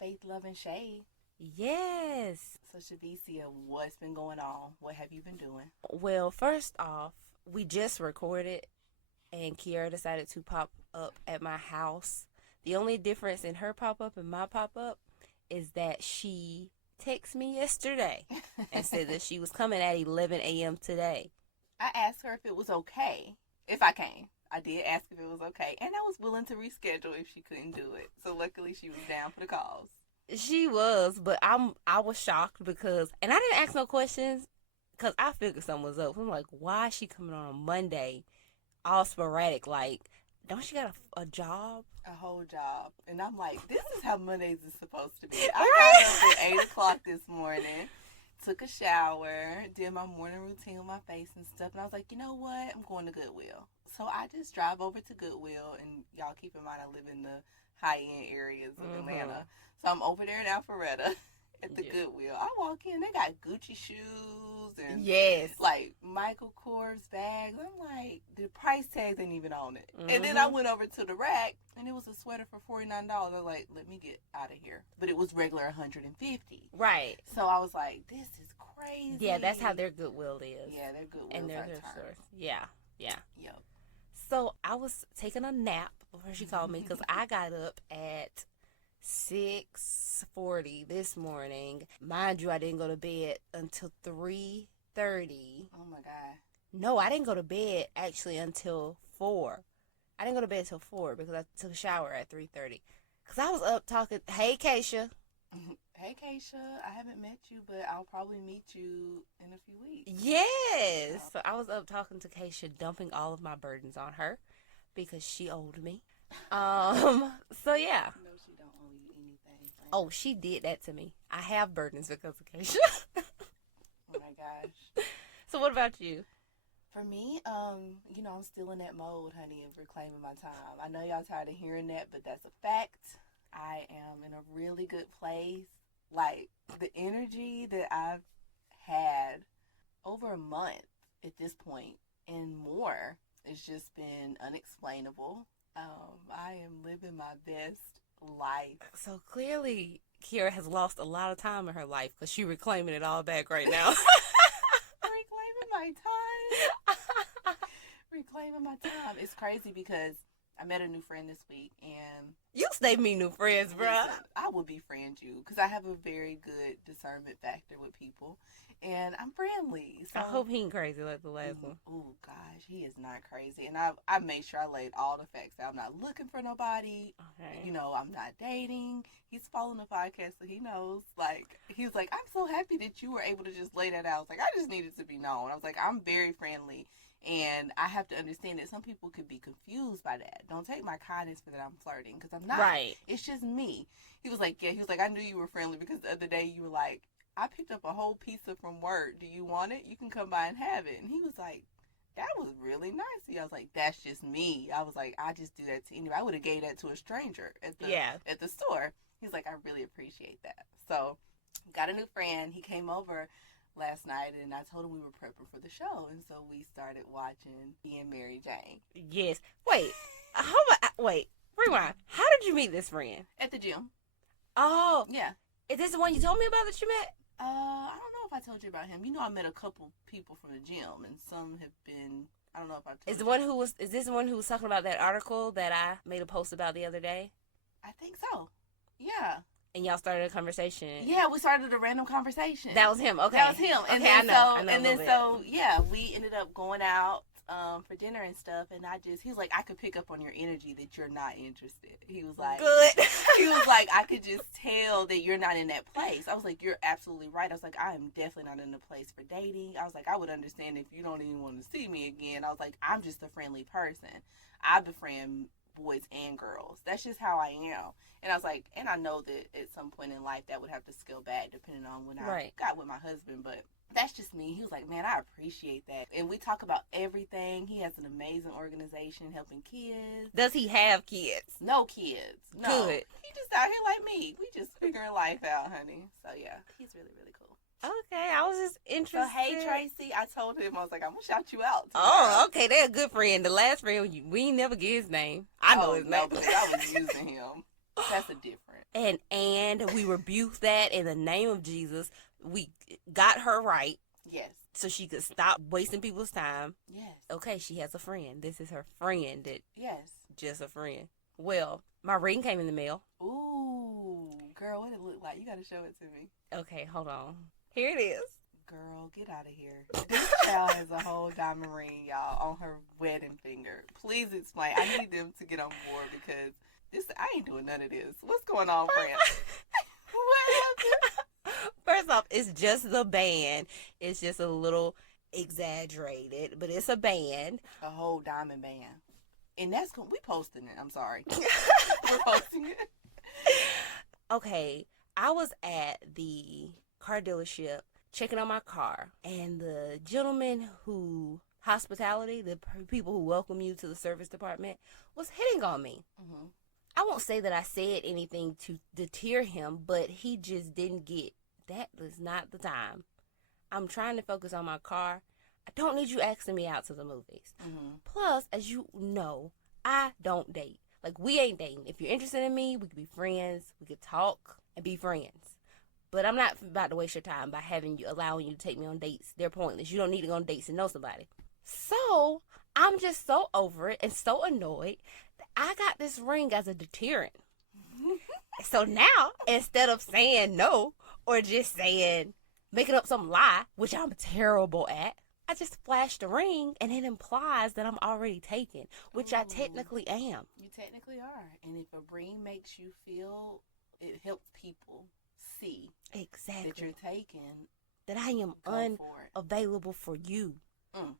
Faith, Love, and Shade. Yes. So, Shavicia, what's been going on? What have you been doing? Well, first off, we just recorded and Kiara decided to pop up at my house. The only difference in her pop up and my pop up is that she texted me yesterday and said that she was coming at 11 a.m. today. I asked her if it was okay if I came. I did ask if it was okay, and I was willing to reschedule if she couldn't do it. So luckily, she was down for the cause. She was, but I was shocked because, and I didn't ask no questions because I figured something was up. I'm like, why is she coming on a Monday, all sporadic? Like, don't she got a job? A whole job. And I'm like, this is how Mondays is supposed to be. I got up at 8 o'clock this morning, took a shower, did my morning routine with my face and stuff, and I was like, you know what? I'm going to Goodwill. So I just drive over to Goodwill, and y'all keep in mind I live in the high-end areas of Atlanta. So I'm over there in Alpharetta at the Goodwill. I walk in, they got Gucci shoes and like Michael Kors bags. I'm like, the price tags ain't even on it. And then I went over to the rack, and it was a sweater for $49. I was like, let me get out of here. But it was regular $150. Right. So I was like, this is crazy. Yeah, that's how their Goodwill is. Yeah, their Goodwill and their stores. Yeah. Yep. So I was taking a nap before she called me because I got up at 6:40 this morning. Mind you, I didn't go to bed until 3:30. Oh my God. No, I didn't go to bed actually until 4. I didn't go to bed until 4 because I took a shower at 3:30. Because I was up talking, hey, Keisha. Hey, Keisha, I haven't met you, but I'll probably meet you in a few weeks. Yes. So I was up talking to Keisha, dumping all of my burdens on her because she owed me. So yeah. No, she don't owe you anything. Friend. Oh, she did that to me. I have burdens because of Keisha. Oh my gosh. So what about you? For me, I'm still in that mode, honey, of reclaiming my time. I know y'all tired of hearing that, but that's a fact. I am in a really good place. Like, the energy that I've had over a month at this point and more, it's just been unexplainable. I am living my best life. So clearly, Kiara has lost a lot of time in her life because she's reclaiming it all back right now. Reclaiming my time. Reclaiming my time. It's crazy because I met a new friend this week, and you stay me new friends, bruh. I will befriend you because I have a very good discernment factor with people, and I'm friendly. So, I hope he ain't crazy like the last one. Oh gosh, he is not crazy, and I made sure I laid all the facts out. I'm not looking for nobody. Okay. I'm not dating. He's following the podcast, so he knows. Like, he's like, I'm so happy that you were able to just lay that out. I was like, I just needed to be known. I was like, I'm very friendly. And I have to understand that some people could be confused by that. Don't take my kindness for that I'm flirting, because I'm not. Right. It's just me. He was like, I knew you were friendly because the other day you were like, I picked up a whole pizza from work. Do you want it? You can come by and have it. And he was like, that was really nice. I was like, that's just me. I was like, I just do that to anybody. I would have gave that to a stranger at the store. He's like, I really appreciate that. So, got a new friend. He came over last night, and I told him we were prepping for the show, and so we started watching Me and Mary Jane. Yes. Wait. Wait. Rewind. How did you meet this friend? At the gym. Oh. Yeah. Is this the one you told me about that you met? I don't know if I told you about him. I met a couple people from the gym, and some have been. I don't know if I told you. Is this the one who was talking about that article that I made a post about the other day? I think so. Yeah. And y'all started a conversation. Yeah, we started a random conversation. That was him. Okay. That was him. And okay, then we ended up going out for dinner and stuff. And he was like, I could pick up on your energy that you're not interested. He was like, good. He was like, I could just tell that you're not in that place. I was like, you're absolutely right. I was like, I am definitely not in the place for dating. I was like, I would understand if you don't even want to see me again. I was like, I'm just a friendly person. I befriend boys and girls. That's just how I am. And I was like, and I know that at some point in life that would have to scale back depending on when I got with my husband, but that's just me. He was like, man, I appreciate that. And we talk about everything. He has an amazing organization helping kids. Does he have kids? No kids. No. Good. He just out here like me. We just figuring life out, honey. So yeah, he's really, really cool. Okay, I was just interested. So hey, Tracy, I told him, I was like, I'm gonna shout you out tomorrow. Oh, okay, they're a good friend. The last friend, we ain't never get his name. I know his name. Because I was using him. That's a different. And we rebuked that in the name of Jesus. We got her right. Yes. So she could stop wasting people's time. Yes. Okay, she has a friend. This is her friend. Yes. Just a friend. Well, my ring came in the mail. Ooh, girl, what it look like? You gotta show it to me. Okay, hold on. Here it is. Girl, get out of here. This child has a whole diamond ring, y'all, on her wedding finger. Please explain. I need them to get on board because I ain't doing none of this. What's going on, friend? What happened? First off, it's just the band. It's just a little exaggerated, but it's a band. A whole diamond band. And that's we posting it. I'm sorry. We're posting it. Okay, I was at the car dealership checking on my car, and the gentleman hospitality, the people who welcome you to the service department, was hitting on me. Mm-hmm. I won't say that I said anything to deter him, but he just didn't get that was not the time. I'm trying to focus on my car. I don't need you asking me out to the movies. Mm-hmm. Plus, as you know, I don't date. Like, we ain't dating. If you're interested in me, we could be friends. We could talk and be friends. But I'm not about to waste your time by allowing you to take me on dates. They're pointless. You don't need to go on dates and know somebody. So, I'm just so over it and so annoyed that I got this ring as a deterrent. So now, instead of saying no or just making up some lie, which I'm terrible at, I just flashed the ring and it implies that I'm already taken, which I technically am. You technically are. And if a ring makes you feel, it helps people see exactly that you're taken, that I am unavailable for you. Child.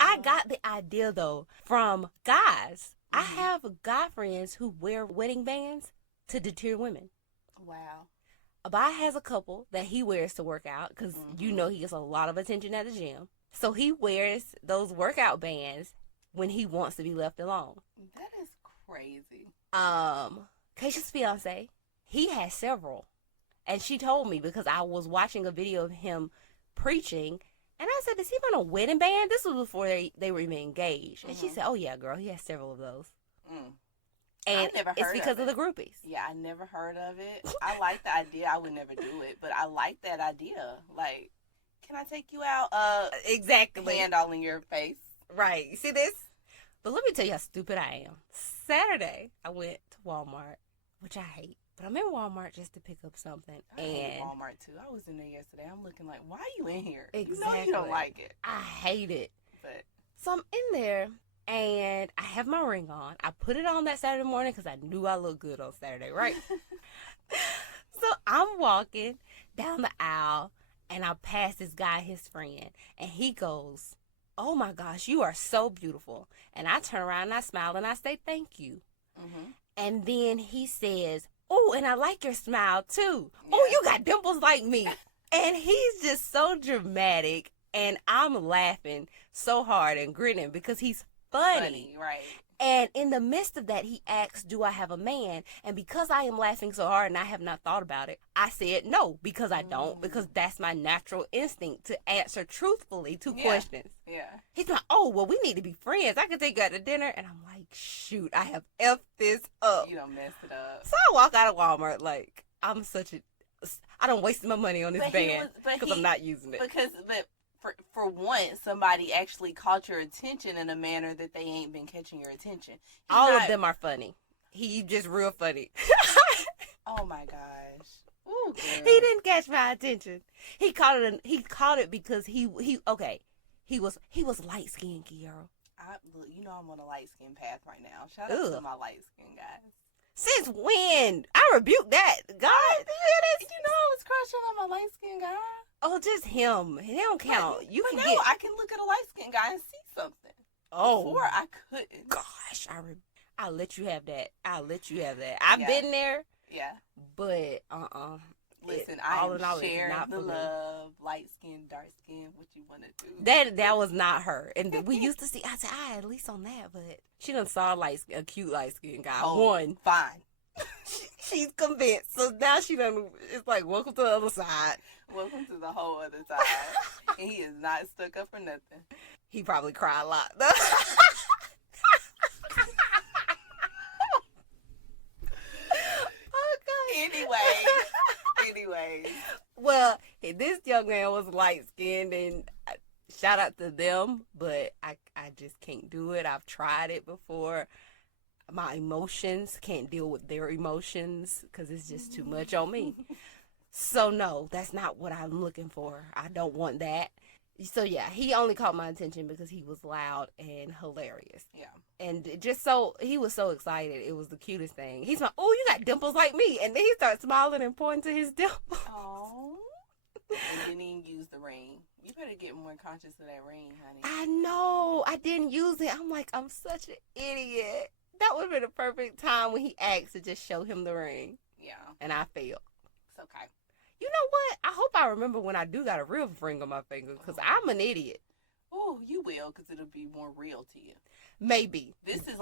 I got the idea though from guys. I have guy friends who wear wedding bands to deter women. Wow. Abba has a couple that he wears to work out because you know he gets a lot of attention at the gym. So he wears those workout bands when he wants to be left alone. That is crazy. Keisha's fiance, he has several. And she told me because I was watching a video of him preaching. And I said, does he want a wedding band? This was before they were even engaged. And she said, oh, yeah, girl, he has several of those. And it's because of the groupies. Yeah, I never heard of it. I like the idea. I would never do it, but I like that idea. Like, can I take you out? Exactly. Hand all in your face. Right. You see this? But let me tell you how stupid I am. Saturday, I went to Walmart, which I hate. But I'm in Walmart just to pick up something. I hate Walmart, too. I was in there yesterday. I'm looking like, why are you in here? Exactly. You know you don't like it. I hate it. But so I'm in there, and I have my ring on. I put it on that Saturday morning because I knew I looked good on Saturday, right? So I'm walking down the aisle, and I pass this guy, his friend, and he goes, oh, my gosh, you are so beautiful. And I turn around, and I smile, and I say, thank you. And then he says, oh, and I like your smile, too. Yeah. Oh, you got dimples like me. And he's just so dramatic, and I'm laughing so hard and grinning because he's funny. Right. And in the midst of that, he asks, do I have a man? And because I am laughing so hard and I have not thought about it, I said no, because I don't, because that's my natural instinct to answer truthfully to questions. Yeah. He's like, oh, well, we need to be friends. I can take you out to dinner. And I'm like, shoot, I have effed this up. You don't mess it up. So I walk out of Walmart like, I don't waste my money on this band because I'm not using it. But for once, somebody actually caught your attention in a manner that they ain't been catching your attention. All of them are funny. He just real funny. Oh my gosh. Ooh, he didn't catch my attention. He caught it because he was light skinned, Kiara. Look, you know I'm on a light skin path right now. Shout out to my light skin guys. Since when? I rebuked that. God, you hear this? You know I was crushing on my light skin guy. Oh, just him. He don't count. I can look at a light skin guy and see something. Oh. Before I couldn't. Gosh, I'll let you have that. I've been there. Yeah. But Listen, I am sharing the love, light skin, dark skin, what you want to do. That was not her. And we used to see, I said, at least on that, but she done saw a cute light skin guy. One. Fine. She's convinced. So now it's like, welcome to the other side. Welcome to the whole other side. And he is not stuck up for nothing. He probably cried a lot. Well, this young man was light skinned, and shout out to them, but I just can't do it. I've tried it before. My emotions can't deal with their emotions because it's just too much on me. So no, that's not what I'm looking for. I don't want that. So yeah, he only caught my attention because he was loud and hilarious. Yeah. And he was so excited. It was the cutest thing. He's like, "Oh, you got dimples like me," and then he starts smiling and pointing to his dimples. Oh. And then he used the ring. You better get more conscious of that ring, honey. I know. I didn't use it. I'm like, I'm such an idiot. That would have been a perfect time when he asked to just show him the ring. Yeah. And I failed. It's okay. You know what? I hope I remember when I do got a real ring on my finger because I'm an idiot. Oh, you will because it'll be more real to you. Maybe. This is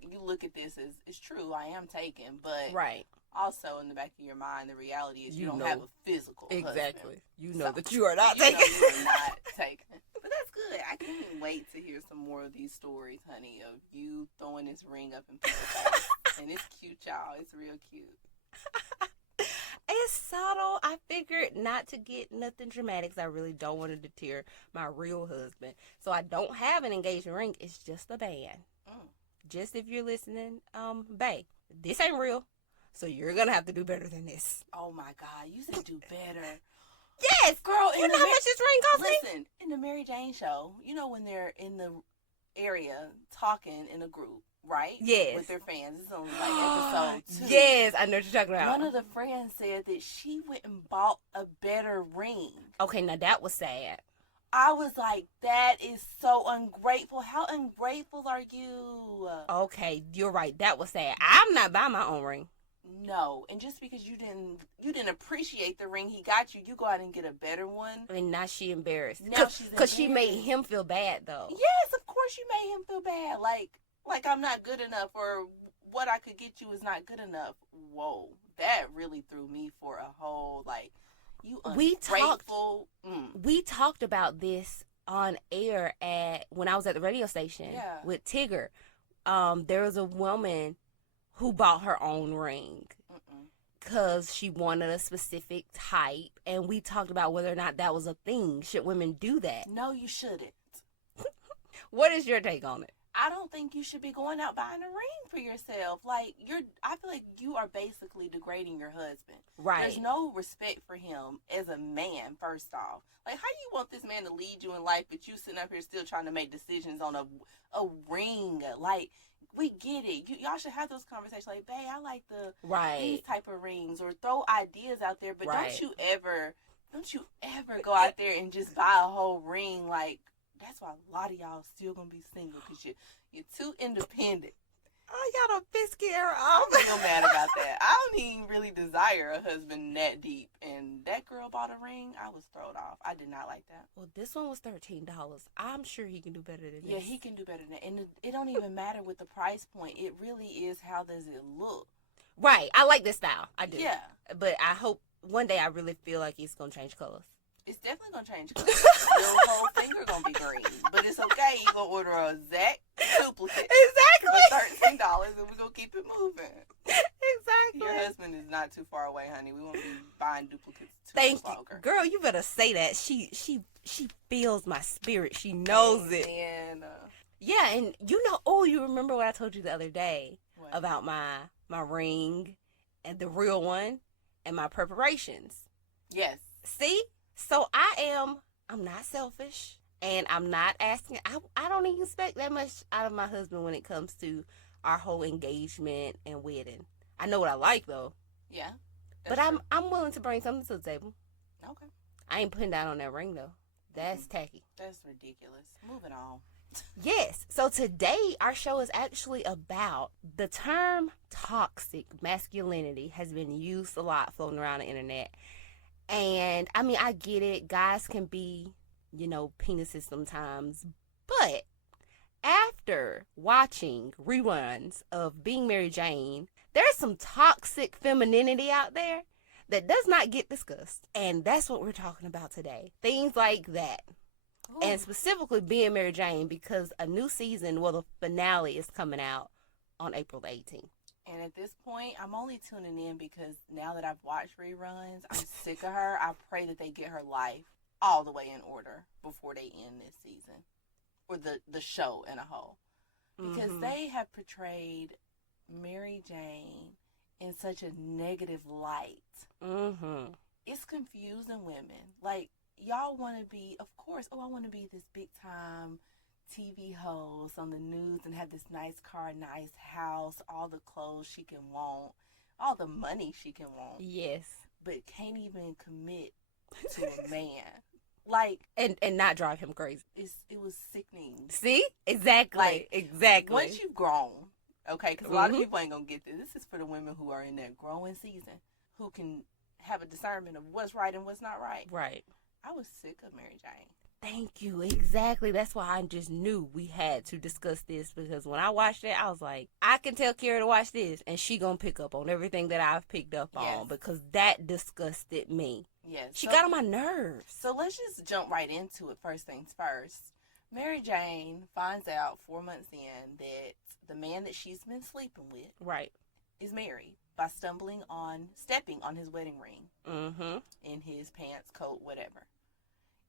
you look at this as, it's true, I am taken, but right. Also in the back of your mind, the reality is you don't have a physical exactly. husband. You know that you are not taken. You are not taken. But that's good. I can't wait to hear some more of these stories, honey, of you throwing this ring up in people's face. And it's cute, y'all. It's real cute. It's subtle. I figured not to get nothing dramatic because I really don't want to deter my real husband. So I don't have an engagement ring. It's just a band. Just if you're listening, bae, this ain't real. So you're going to have to do better than this. Oh, my God. You said do better. Yes. Girl, you know how much this ring cost me? Listen, in the Mary Jane show, you know when they're in the area talking in a group, right? Yes. With their fans. It's on like episode 2. Yes, I know what you're talking about. One of the friends said that she went and bought a better ring. Okay, now that was sad. I was like, that is so ungrateful. How ungrateful are you? Okay, you're right. That was sad. I'm not buying my own ring. No, and just because you didn't appreciate the ring he got you, you go out and get a better one. And now she embarrassed. Because she made him feel bad, though. Yes, of course you made him feel bad. Like I'm not good enough, or what I could get you is not good enough. Whoa, that really threw me for a whole, like, you ungrateful. We talked about this on air when I was at the radio station with Tigger. There was a woman who bought her own ring because she wanted a specific type, and we talked about whether or not that was a thing. Should women do that? No, you shouldn't. What is your take on it? I don't think you should be going out buying a ring for yourself. I feel like you are basically degrading your husband. Right. There's no respect for him as a man, first off. Like, how you want this man to lead you in life, but you sitting up here still trying to make decisions on a ring? Like, we get it. Y'all should have those conversations. Like, babe, I like these type of rings, or throw ideas out there. But don't you ever go out there and just buy a whole ring. Like, that's why a lot of y'all still gonna be single, because you're too independent. Oh, y'all don't biscuit her off. I'm real mad about that. I don't even really desire a husband that deep. And that girl bought a ring, I was thrown off. I did not like that. Well, this one was $13. I'm sure he can do better than this. Yeah, he can do better than that. And it don't even matter with the price point. It really is, how does it look? Right. I like this style. I do. Yeah. But I hope one day I really feel like it's going to change colors. It's definitely going to change colors. Your whole finger going to be green. But it's okay. You're going to order a exact duplicate. Exactly. For $13, and we're going to keep it moving. Exactly. Your husband is not too far away, honey. We won't be buying duplicates too Thank much longer. You. Girl, you better say that. She feels my spirit. She knows it. And, yeah, and you remember what I told you the other day about my ring and the real one and my preparations? Yes. See? So I'm not selfish, and I'm not asking. I don't even expect that much out of my husband when it comes to our whole engagement and wedding. I know what I like, though. Yeah. But I'm willing to bring something to the table. Okay. I ain't putting down on that ring, though. That's tacky. That's ridiculous. Moving on. Yes. So today our show is actually about the term toxic masculinity has been used a lot floating around the internet. And, I mean, I get it. Guys can be, penises sometimes. But after watching reruns of Being Mary Jane, there's some toxic femininity out there that does not get discussed. And that's what we're talking about today. Things like that. Ooh. And specifically Being Mary Jane, because a new season, the finale is coming out on April the 18th. And at this point, I'm only tuning in because now that I've watched reruns, I'm sick of her. I pray that they get her life all the way in order before they end this season. Or the show in a whole. Because they have portrayed Mary Jane in such a negative light. It's confusing women. Like, y'all want to be, of course, I want to be this big time TV host on the news and have this nice car, nice house, all the clothes she can want, all the money she can want. Yes. But can't even commit to a man. Like, and not drive him crazy. It was sickening. See? Exactly. Like, exactly. Once you've grown, okay, because a lot of people ain't going to get this. This is for the women who are in that growing season, who can have a discernment of what's right and what's not right. Right. I was sick of Mary Jane. Thank you. Exactly. That's why I just knew we had to discuss this, because when I watched it, I was like, I can tell Kira to watch this and she gonna pick up on everything that I've picked up on, because that disgusted me. Yes. She got on my nerves. So let's just jump right into it. First things first. Mary Jane finds out 4 months in that the man that she's been sleeping with is married by stepping on his wedding ring in his pants, coat, whatever.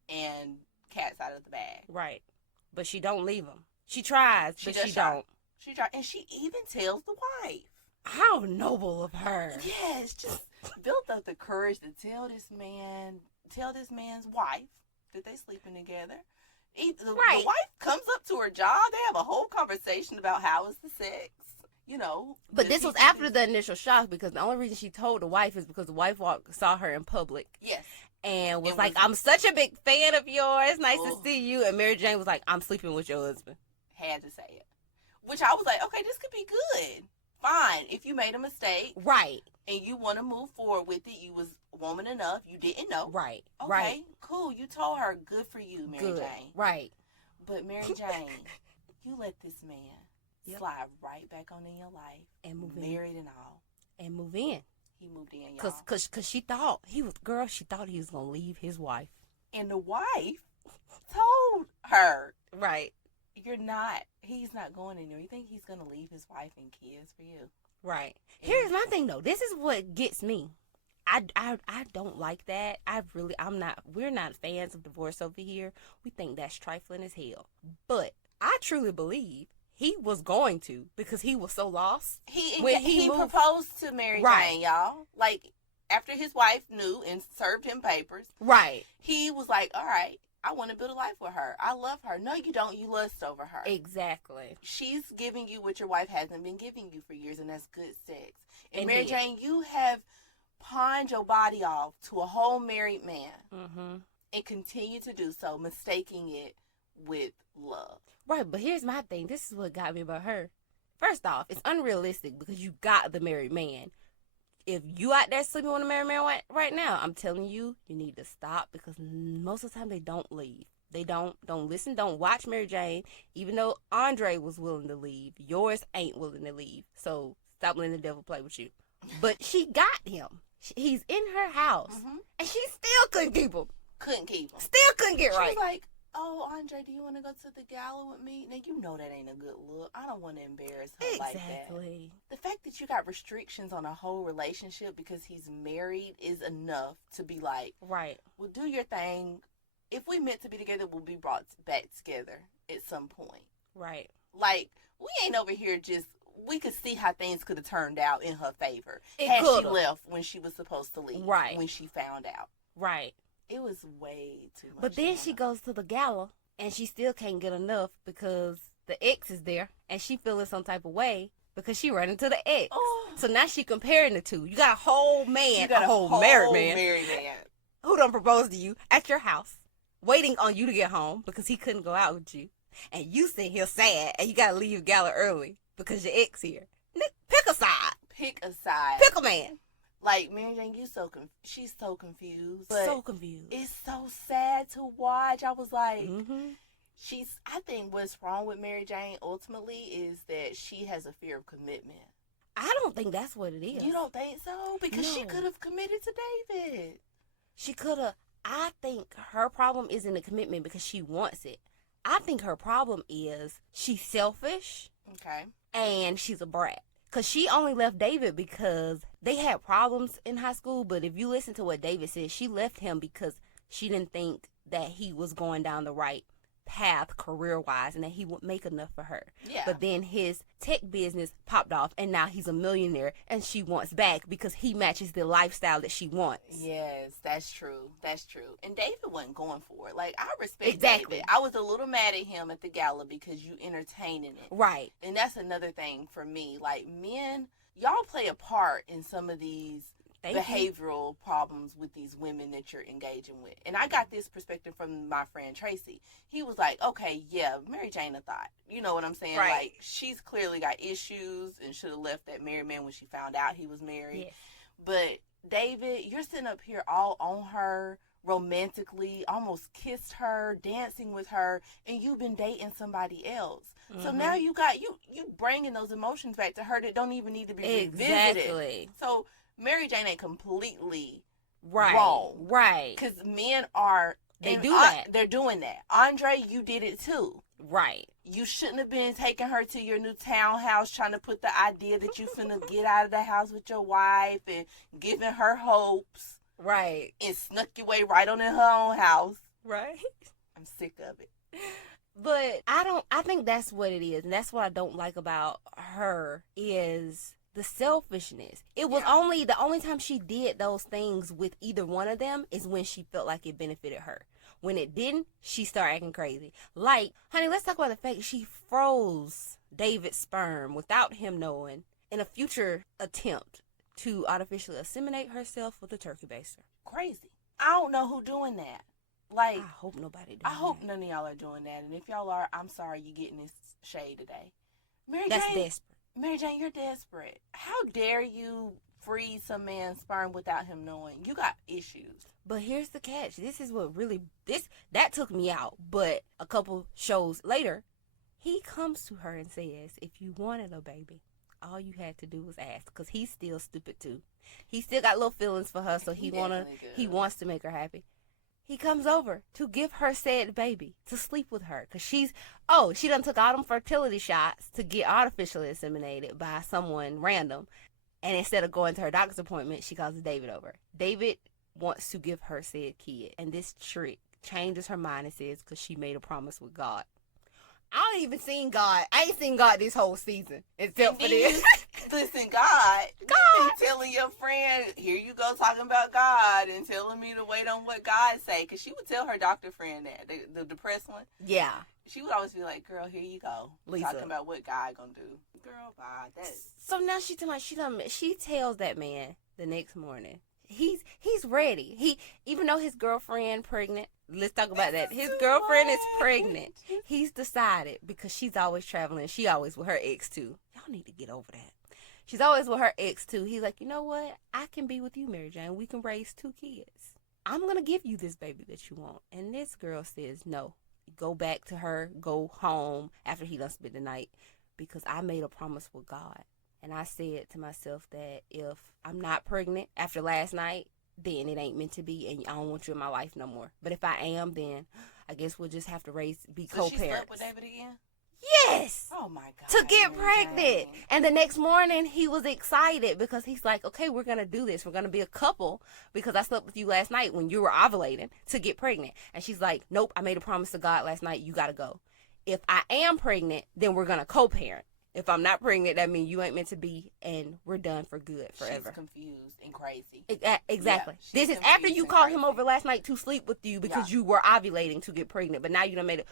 And cat's out of the bag. Right. But she don't leave him. She tries, but she don't. She tries. And she even tells the wife. How noble of her. Yes, just built up the courage to tell this man's wife that they sleeping together. The wife comes up to her job. They have a whole conversation about how is the sex. You know. But this was after the initial shock, because the only reason she told the wife is because the wife saw her in public. Yes. And was like, I'm such a big fan of yours. Nice to see you. And Mary Jane was like, I'm sleeping with your husband. Had to say it. Which I was like, okay, this could be good. Fine. If you made a mistake. Right. And you want to move forward with it. You was woman enough. You didn't know. Right. Okay. Right. Cool. You told her. Good for you, Mary Jane. Right. But Mary Jane, you let this man slide right back on in your life. And move in. Married and all. And move in. He moved in, y'all. Cause she thought he was going to leave his wife. And the wife told her. Right. He's not going anywhere. You think he's going to leave his wife and kids for you? Right. Here's my thing, though. This is what gets me. I don't like that. We're not fans of divorce over here. We think that's trifling as hell. But I truly believe he was going to, because he was so lost. He proposed to Mary Jane, y'all. Like, after his wife knew and served him papers. Right. He was like, all right, I want to build a life with her. I love her. No, you don't. You lust over her. Exactly. She's giving you what your wife hasn't been giving you for years, and that's good sex. And Mary Jane, you have pawned your body off to a whole married man and continue to do so, mistaking it with love. Right, but here's my thing. This is what got me about her. First off, it's unrealistic because you got the married man. If you out there sleeping with a married man right now, I'm telling you, you need to stop, because most of the time they don't leave. They don't listen, don't watch Mary Jane. Even though Andre was willing to leave, yours ain't willing to leave. So stop letting the devil play with you. But she got him. He's in her house, and she still couldn't keep him. Still couldn't get right. She was like, oh, Andre, do you want to go to the gala with me? Now, you know that ain't a good look. I don't want to embarrass her like that. Exactly. The fact that you got restrictions on a whole relationship because he's married is enough to be like, right, well, do your thing. If we meant to be together, we'll be brought back together at some point. Right. Like, we ain't over here just, we could see how things could have turned out in her favor. She left when she was supposed to leave. Right. When she found out. Right. It was way too much. But then she goes to the gala, and she still can't get enough because the ex is there, and she feeling some type of way because she ran into the ex. Oh. So now she comparing the two. You got a whole man, a whole married man, who done proposed to you at your house, waiting on you to get home because he couldn't go out with you. And you sit here sad, and you got to leave gala early because your ex here. Pick a side. Pick a side. Pick a man. Like, Mary Jane, she's so confused. But so confused. It's so sad to watch. I was like, I think what's wrong with Mary Jane ultimately is that she has a fear of commitment. I don't think that's what it is. You don't think so? Because she could have committed to David. She could have. I think her problem isn't the commitment because she wants it. I think her problem is she's selfish. Okay. And she's a brat. Because she only left David because they had problems in high school. But if you listen to what David said, she left him because she didn't think that he was going down the right path career-wise and that he would make enough for her. Yeah. But then his tech business popped off and now he's a millionaire and she wants back because he matches the lifestyle that she wants. Yes, that's true. That's true. And David wasn't going for it. Like, I respect Exactly. David. I was a little mad at him at the gala because you entertaining it. Right. And that's another thing for me. Like, men, y'all play a part in some of these behavioral problems with these women that you're engaging with. And I got this perspective from my friend Tracy. He was like, okay, yeah, Mary Jane a thought. You know what I'm saying? Right. Like, she's clearly got issues and should have left that married man when she found out he was married. Yes. But David, you're sitting up here all on her romantically, almost kissed her, dancing with her, and you've been dating somebody else. Mm-hmm. So now you got you bringing those emotions back to her that don't even need to be revisited. Exactly. So Mary Jane ain't completely right. wrong. Right. Because men are... They do that. They're doing that. Andre, you did it too. Right. You shouldn't have been taking her to your new townhouse trying to put the idea that you finna get out of the house with your wife and giving her hopes. Right. And snuck your way right on in her own house. Right. I'm sick of it. But I think that's what it is. And that's what I don't like about her is the selfishness. It was the only time she did those things with either one of them is when she felt like it benefited her. When it didn't, she started acting crazy. Like, honey, let's talk about the fact she froze David's sperm without him knowing in a future attempt to artificially inseminate herself with a turkey baster. Crazy. I don't know who doing that. Like, I hope nobody doing I hope that. none of y'all are doing that. And if y'all are, I'm sorry you're getting this shade today. That's desperate. Mary Jane, you're desperate. How dare you freeze some man's sperm without him knowing? You got issues. But here's the catch. This is what really, that took me out. But a couple shows later, he comes to her and says, if you wanted a baby, all you had to do was ask. Because he's still stupid too. He still got little feelings for her, so he wants to make her happy. He comes over to give her said baby to sleep with her. Because she done took all them fertility shots to get artificially inseminated by someone random. And instead of going to her doctor's appointment, she calls David over. David wants to give her said kid. And this trick changes her mind and says, because she made a promise with God. I ain't even seen God. I ain't seen God this whole season. Except for this. Listen, God telling your friend, here you go talking about God and telling me to wait on what God say. Because she would tell her doctor friend that, the depressed one. Yeah. She would always be like, girl, here you go. Lisa. Talking about what God gonna do. Girl, bye. So now she tells that man the next morning. He's ready. Even though his girlfriend pregnant, let's talk about that. His girlfriend is pregnant. He's decided, because she's always traveling. She always with her ex too. Y'all need to get over that. She's always with her ex too. He's like, you know what? I can be with you, Mary Jane. We can raise 2 kids. I'm going to give you this baby that you want. And this girl says, no. Go back to her. Go home after he done spent the night. Because I made a promise with God. And I said to myself that if I'm not pregnant after last night, then it ain't meant to be, and I don't want you in my life no more. But if I am, then I guess we'll just have to be co-parents. So she slept with David again? Yes! Oh, my God. To get pregnant. And the next morning, he was excited because he's like, okay, we're going to do this. We're going to be a couple because I slept with you last night when you were ovulating to get pregnant. And she's like, nope, I made a promise to God last night. You got to go. If I am pregnant, then we're going to co-parent. If I'm not pregnant, that means you ain't meant to be, and we're done for good forever. She's confused and crazy. Exactly. Yeah, this is after you called him over last night to sleep with you because you were ovulating to get pregnant, but now you done made it.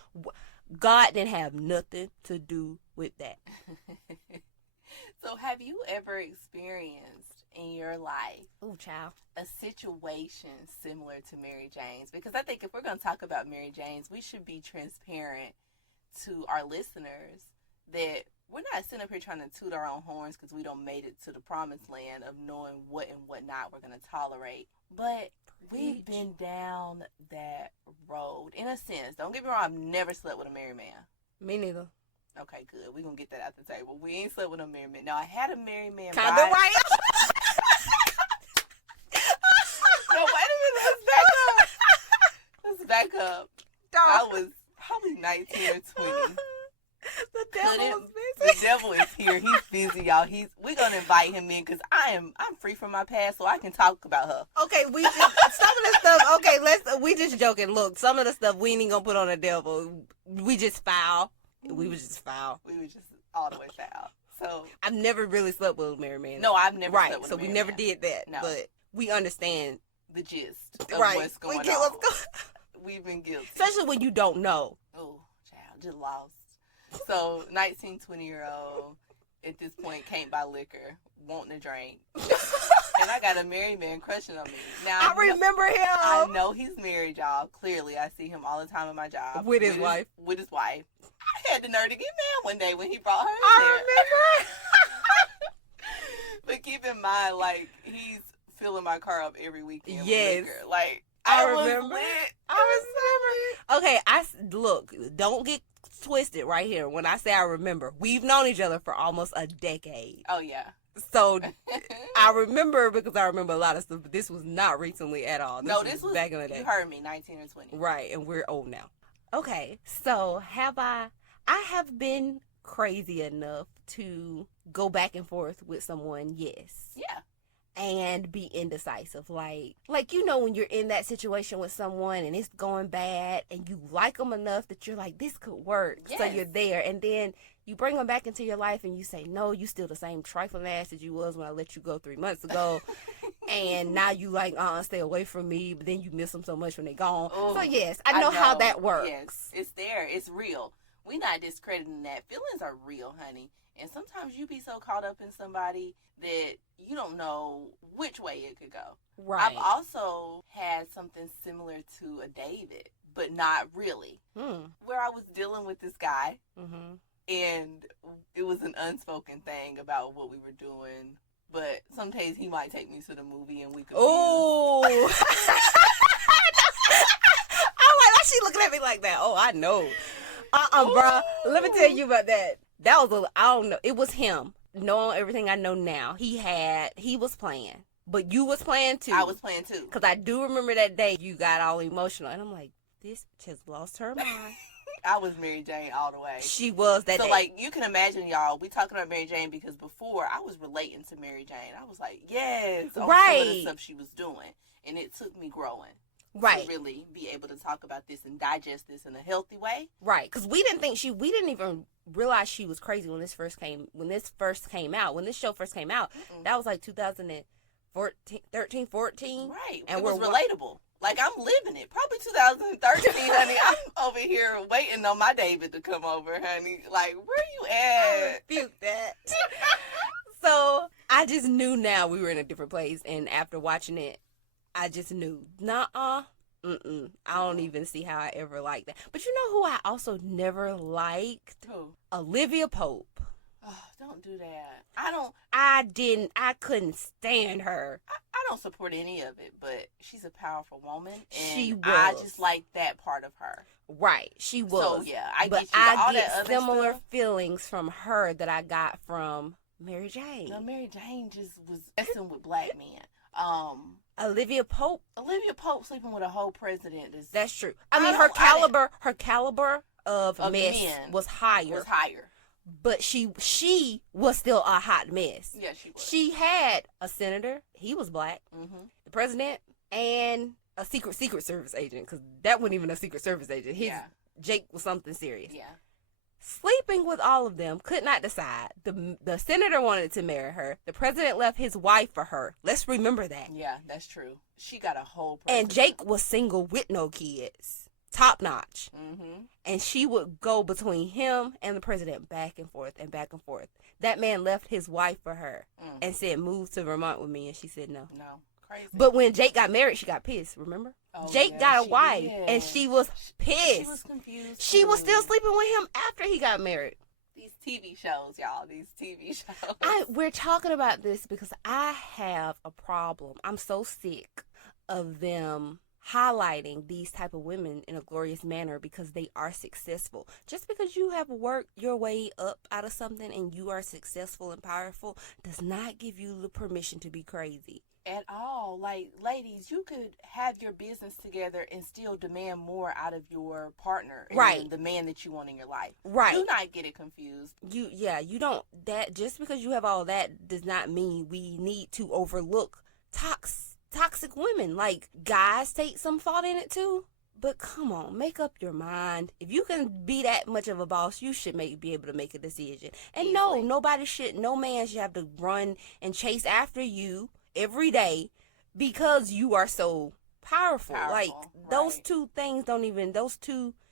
God didn't have nothing to do with that. So have you ever experienced in your life a situation similar to Mary Jane's? Because I think if we're going to talk about Mary Jane's, we should be transparent to our listeners that we're not sitting up here trying to toot our own horns because we don't made it to the promised land of knowing what and what not we're going to tolerate. But we've been down that road in a sense. Don't get me wrong, I've never slept with a married man. Me neither. Okay, good. We're going to get that out the table. We ain't slept with a married man. Now, I had a married man. Kind of right. No, wait a minute. Let's back up. I was probably 19 or 20. The devil was busy. The devil is here. He's busy, y'all. We're gonna invite him in because I'm free from my past, so I can talk about her. Okay, we just some of the stuff. Okay, we just joking. Look, some of the stuff we ain't gonna put on the devil. We just foul. We was just foul. We was just all the way foul. So I've never really slept with a married man. No, I've never slept with a so we married never man. did that. No. But we understand the gist of what's going we get on. What's going. We've been guilty, especially when you don't know. Oh, child, just lost. So 19, 20-year-old at this point can't buy liquor, wanting to drink. And I got a married man crushing on me. Now I remember him. I know he's married, y'all. Clearly, I see him all the time at my job. With his wife. With his wife. I had the nerve to get mad one day when he brought her I there. remember. But keep in mind, like, he's filling my car up every weekend yes. with liquor. Like, I remember. Okay, look, don't get twisted right here. When I say I remember, we've known each other for almost a decade. Oh, yeah. So I remember because I remember a lot of stuff, but this was not recently at all. This was back in the day. You heard me, 19 or 20. Right, and we're old now. Okay, so I have been crazy enough to go back and forth with someone, yes. Yeah. And be indecisive. Like, you know, when you're in that situation with someone and it's going bad and you like them enough that you're like, this could work. Yes. So you're there. And then you bring them back into your life and you say, no, you still the same trifling ass that you was when I let you go 3 months ago. And now you like, stay away from me. But then you miss them so much when they're gone. So, yes, I know how that works. Yes, it's there. It's real. We're not discrediting that. Feelings are real, honey. And sometimes you be so caught up in somebody that you don't know which way it could go. Right. I've also had something similar to a David, but not really. Where I was dealing with this guy, and it was an unspoken thing about what we were doing. But some days he might take me to the movie and we could. Oh. I'm like, why she looking at me like that? Oh, I know. Bruh. Let me tell you about that. That was I don't know. It was him. Knowing everything I know now, he was playing. But you was playing too. I was playing too. Because I do remember that day you got all emotional. And I'm like, this just lost her mind. I was Mary Jane all the way. She was that day. So, like, you can imagine, y'all, we talking about Mary Jane because before I was relating to Mary Jane. I was like, yes. On some of the stuff she was doing. And it took me growing. Right. To really be able to talk about this and digest this in a healthy way. Right. Because we didn't even realize she was crazy when this show first came out. That was like 2013, 14. Right. And it was relatable. Like, I'm living it. Probably 2013, honey. I'm over here waiting on my David to come over, honey. Like, where you at? I refute that. So, I just knew now we were in a different place. And after watching it, I just knew, I don't even see how I ever liked that. But you know who I also never liked? Who? Olivia Pope. Oh, don't do that. I couldn't stand her. I don't support any of it, but she's a powerful woman. And she was. I just like that part of her. Right, she was. So, yeah, I but get you. I all get that similar stuff. Feelings from her that I got from Mary Jane. No, Mary Jane just was messing with black men. Olivia Pope sleeping with a whole president. That's true. I mean, her caliber of mess men was higher. But she was still a hot mess. Yeah, she was. She had a senator. He was black. The president and a secret service agent, because that wasn't even a secret service agent. Jake was something serious. Yeah. Sleeping with all of them, could not decide. The senator wanted to marry her. The president left his wife for her. Let's remember that. Yeah, that's true. She got a whole president. And Jake was single with no kids. Top notch. And she would go between him and the president back and forth and back and forth. That man left his wife for her and said, move to Vermont with me. And she said no. No. Crazy. But when Jake got married, she got pissed, remember? Oh, Jake got a wife, and she was pissed. She was confused. She was still sleeping with him after he got married. These TV shows, y'all. These TV shows. We're talking about this because I have a problem. I'm so sick of them highlighting these type of women in a glorious manner because they are successful. Just because you have worked your way up out of something and you are successful and powerful does not give you the permission to be crazy. at all. Like, ladies, you could have your business together and still demand more out of your partner, and Right. the man that you want in your life. Right. Do not get it confused. You don't, that just because you have all that does not mean we need to overlook toxic women. Like, guys take some fault in it too. But come on, make up your mind. If you can be that much of a boss, you should be able to make a decision. And Easily. no man should have to run and chase after you every day because you are so powerful. Like, those two things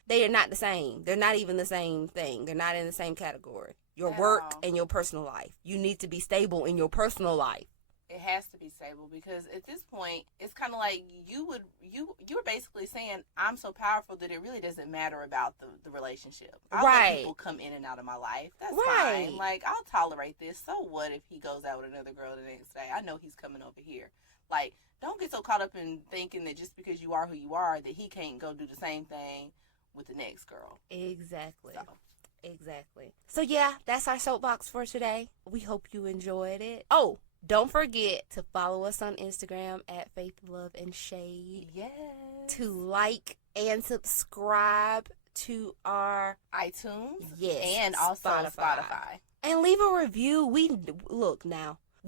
they are not the same. They're not even the same thing. They're not in the same category. Your work and your personal life. You need to be stable in your personal life. It has to be stable, because at this point, it's kind of like you're basically saying, I'm so powerful that it really doesn't matter about the relationship. I'll let people come in and out of my life. That's fine. Like, I'll tolerate this. So what if he goes out with another girl the next day? I know he's coming over here. Like, don't get so caught up in thinking that just because you are who you are, that he can't go do the same thing with the next girl. Exactly. Exactly. So yeah, that's our soapbox for today. We hope you enjoyed it. Oh, don't forget to follow us on Instagram at Faith, Love, and Shade. Yes. To like and subscribe to our iTunes. Yes. And also Spotify. And leave a review. We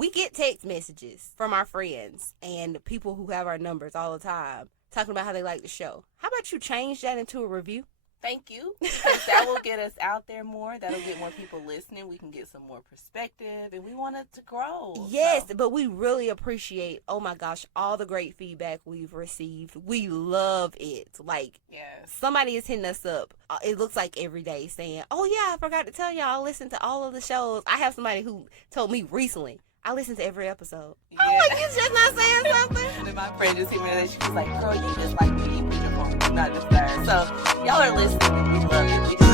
get text messages from our friends and people who have our numbers all the time talking about how they like the show. How about you change that into a review? Thank you. Because that will get us out there more. That'll get more people listening. We can get some more perspective, and we want it to grow. Yes, but we really appreciate, oh my gosh, all the great feedback we've received. We love it. Like, somebody is hitting us up. It looks like every day saying, oh yeah, I forgot to tell y'all, I listened to all of the shows. I have somebody who told me recently, I listen to every episode. Yeah. I'm like, you just not saying something? And then my friend just hit me and she was like, girl, you just like me. You put your phone, not just there. So y'all are listening. We love it.